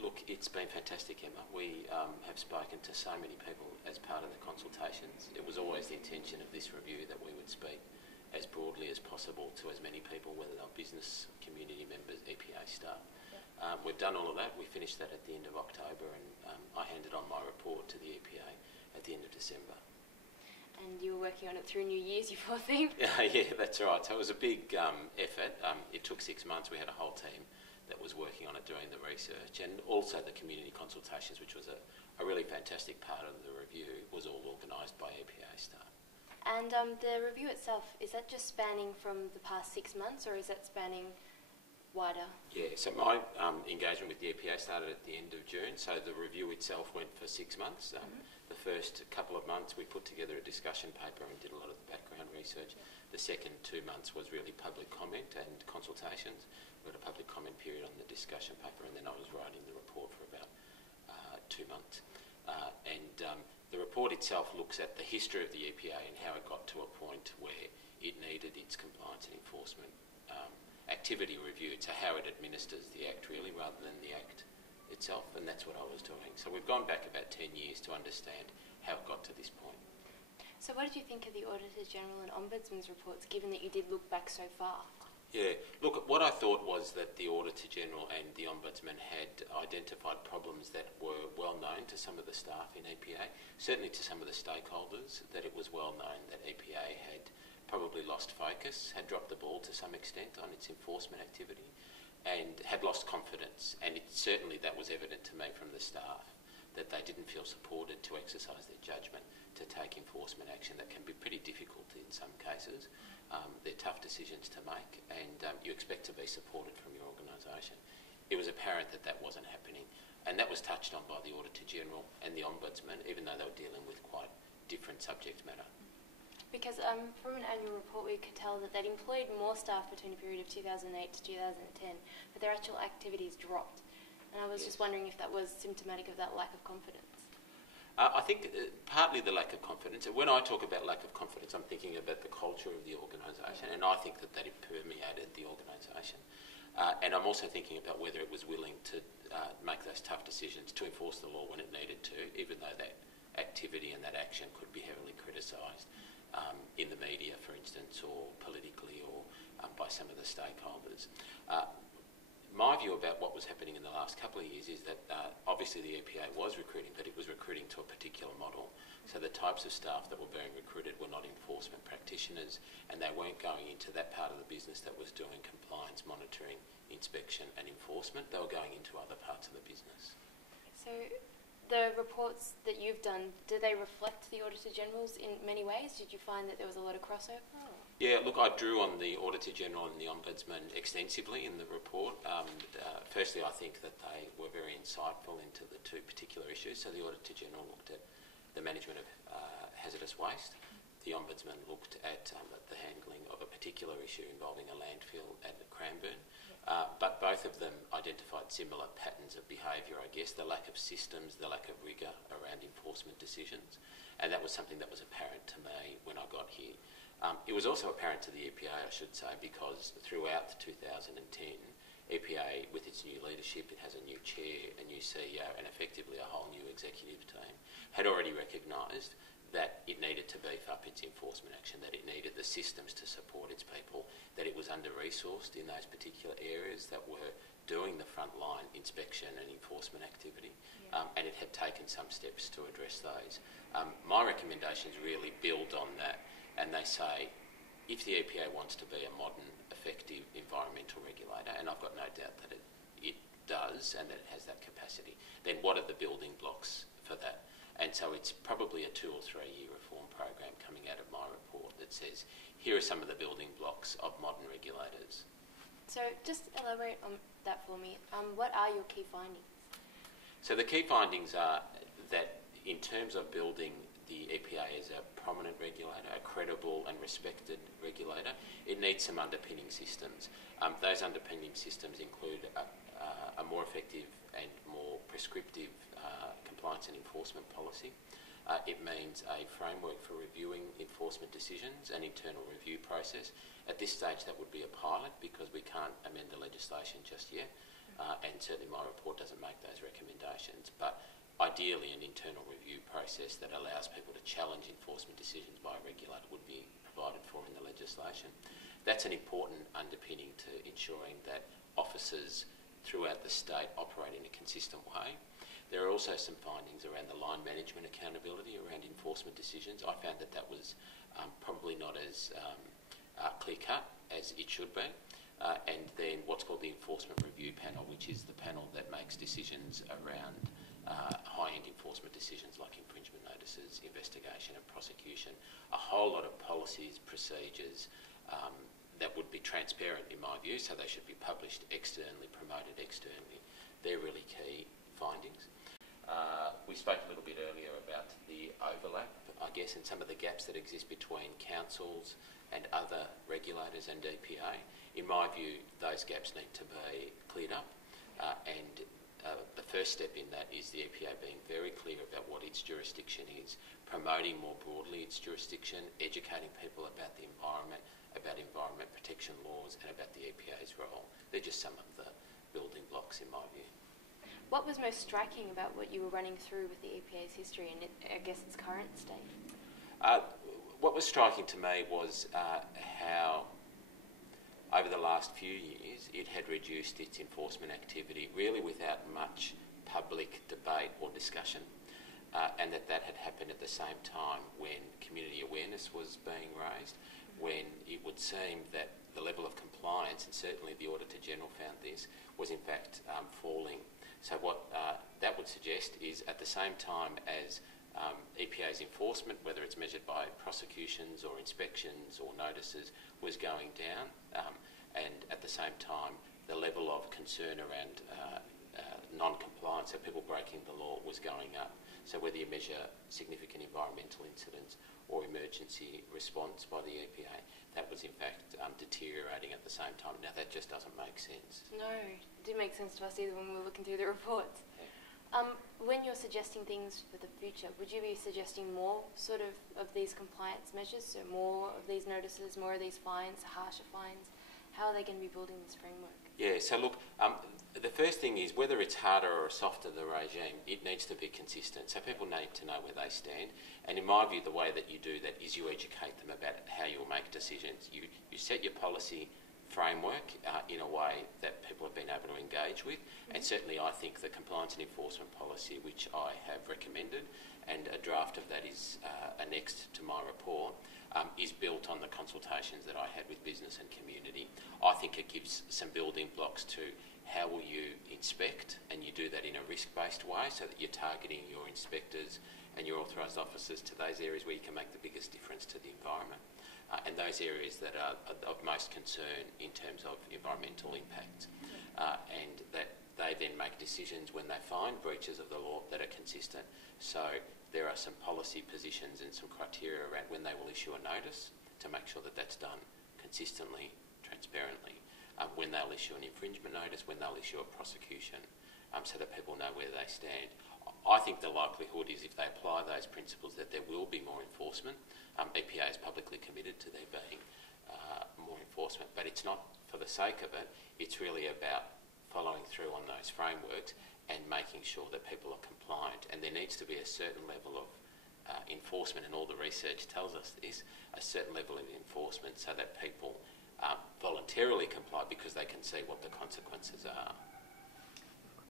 Look, it's been fantastic, Emma. We have spoken to so many people as part of the consultations. It was always the intention of this review that we would speak as broadly as possible to as many people, whether they're business, community members, EPA staff. Yeah. We've done all of that. We finished that at the end of October, and I handed on my report to the EPA at the end of December. And you were working on it through New Year's, you poor thing. Yeah, that's right. So it was a big effort. It took 6 months. We had a whole team that was working on it, doing the research, and also the community consultations, which was a really fantastic part of the review, was all organised by EPA staff. And the review itself, is that just spanning from the past 6 months, or is that spanning wider? Yeah, so my engagement with the EPA started at the end of June, so the review itself went for 6 months. The first couple of months we put together a discussion paper and did a lot of the background research. The second 2 months was really public comment and consultations. We had a public comment period on the discussion paper, and then I was writing the report for about 2 months. The report itself looks at the history of the EPA and how it got to a point where it needed its compliance and enforcement activity reviewed, so how it administers the Act really rather than the Act itself, and that's what I was doing. So we've gone back about 10 years to understand how it got to this point. So what did you think of the Auditor General and Ombudsman's reports, given that you did look back so far? Yeah, look, what I thought was that the Auditor General and the Ombudsman had identified problems that were well known to some of the staff in EPA, certainly to some of the stakeholders, that it was well known that EPA had probably lost focus, had dropped the ball to some extent on its enforcement activity, and had lost confidence. And certainly that was evident to me from the staff, that they didn't feel supported to exercise their judgment to take enforcement action that can be pretty difficult in some cases. They're tough decisions to make, and you expect to be supported from your organisation. It was apparent that that wasn't happening, and that was touched on by the Auditor General and the Ombudsman, even though they were dealing with quite different subject matter. Because from an annual report we could tell that they'd employed more staff between a period of 2008 to 2010, but their actual activities dropped. And I was just wondering if that was symptomatic of that lack of confidence. I think partly the lack of confidence. When I talk about lack of confidence, I'm thinking about the culture of the organisation, and I think that it permeated the organisation. And I'm also thinking about whether it was willing to make those tough decisions to enforce the law when it needed to, even though that activity and that action could be heavily criticised in the media, for instance, or politically, or by some of the stakeholders. My view about what was happening in the last couple of years is that obviously the EPA was recruiting, but it was recruiting to a particular model. So the types of staff that were being recruited were not enforcement practitioners, and they weren't going into that part of the business that was doing compliance, monitoring, inspection and enforcement. They were going into other parts of the business. So the reports that you've done, do they reflect the Auditor General's in many ways? Did you find that there was a lot of crossover? Yeah, look, I drew on the Auditor General and the Ombudsman extensively in the report. Firstly, I think that they were very insightful into the two particular issues. So the Auditor General looked at the management of hazardous waste. The Ombudsman looked at the handling of a particular issue involving a landfill at Krpan. But both of them identified similar patterns of behaviour, I guess, the lack of systems, the lack of rigour around enforcement decisions. And that was something that was apparent to me when I got here. It was also apparent to the EPA, I should say, because throughout 2010, EPA, with its new leadership, it has a new chair, a new CEO, and effectively a whole new executive team, had already recognised that it needed to beef up its enforcement action, that it needed the systems to support its people, that it was under-resourced in those particular areas that were doing the frontline inspection and enforcement activity, and it had taken some steps to address those. My recommendations really build on that, and they say, if the EPA wants to be a modern, effective environmental regulator, and I've got no doubt that it does and that it has that capacity, then what are the building blocks for that? And so it's probably a 2 or 3 year reform program coming out of my report that says, here are some of the building blocks of modern regulators. So just elaborate on that for me. What are your key findings? So the key findings are that in terms of building the EPA as a prominent regulator, a credible and respected regulator, it needs some underpinning systems. Those underpinning systems include a more effective and more prescriptive compliance and enforcement policy. It means a framework for reviewing enforcement decisions, an internal review process. At this stage that would be a pilot because we can't amend the legislation just yet. and certainly my report doesn't make those recommendations. But ideally, an internal review process that allows people to challenge enforcement decisions by a regulator would be provided for in the legislation. That's an important underpinning to ensuring that officers throughout the state operate in a consistent way. There are also some findings around the line management accountability around enforcement decisions. I found that was probably not as clear-cut as it should be. And then what's called the Enforcement Review Panel, which is the panel that makes decisions around high-end enforcement decisions like infringement notices, investigation and prosecution. A whole lot of policies, procedures that would be transparent in my view, so they should be published externally, promoted externally. They're really key findings. We spoke a little bit earlier about the overlap, I guess, and some of the gaps that exist between councils and other regulators and EPA. In my view, those gaps need to be cleared up, and the first step in that is the EPA being very clear about what its jurisdiction is, promoting more broadly its jurisdiction, educating people about the environment, about environment protection laws, and about the EPA's role. They're just some of the building blocks in my view. What was most striking about what you were running through with the EPA's history and I guess its current state? What was striking to me was how over the last few years it had reduced its enforcement activity really without much public debate or discussion, and that had happened at the same time when community awareness was being raised, when it would seem that the level of compliance, and certainly the Auditor General found this, was in fact falling. So what that would suggest is at the same time as EPA's enforcement, whether it's measured by prosecutions or inspections or notices, was going down, and at the same time the level of concern around non-compliance, so people breaking the law, was going up. So whether you measure significant environmental incidents or emergency response by the EPA, that was in fact deteriorating at the same time. Now that just doesn't make sense. No, it didn't make sense to us either when we were looking through the reports. Yeah. When you're suggesting things for the future, would you be suggesting more sort of these compliance measures, so more of these notices, more of these fines, harsher fines? How are they going to be building this framework? Yeah, so look, the first thing is whether it's harder or softer the regime, it needs to be consistent. So people need to know where they stand. And in my view, the way that you do that is you educate them about how you'll make decisions. You set your policy framework in a way that people have been able to engage with. And certainly I think the compliance and enforcement policy, which I have recommended, and a draft of that is annexed to my report, is built on the consultations that I had with business and community. I think it gives some building blocks to how will you inspect, and you do that in a risk-based way so that you're targeting your inspectors and your authorised officers to those areas where you can make the biggest difference to the environment, and those areas that are of most concern in terms of environmental impact, and that they then make decisions when they find breaches of the law that are consistent. So there are some policy positions and some criteria around when they will issue a notice to make sure that that's done consistently, transparently, when they'll issue an infringement notice, when they'll issue a prosecution, so that people know where they stand. I think the likelihood is if they apply those principles that there will be more enforcement. EPA is publicly committed to there being more enforcement, but it's not for the sake of it. It's really about following through on those frameworks and making sure that people are compliant. And there needs to be a certain level of enforcement, and all the research tells us this, a certain level of enforcement so that people voluntarily comply because they can see what the consequences are.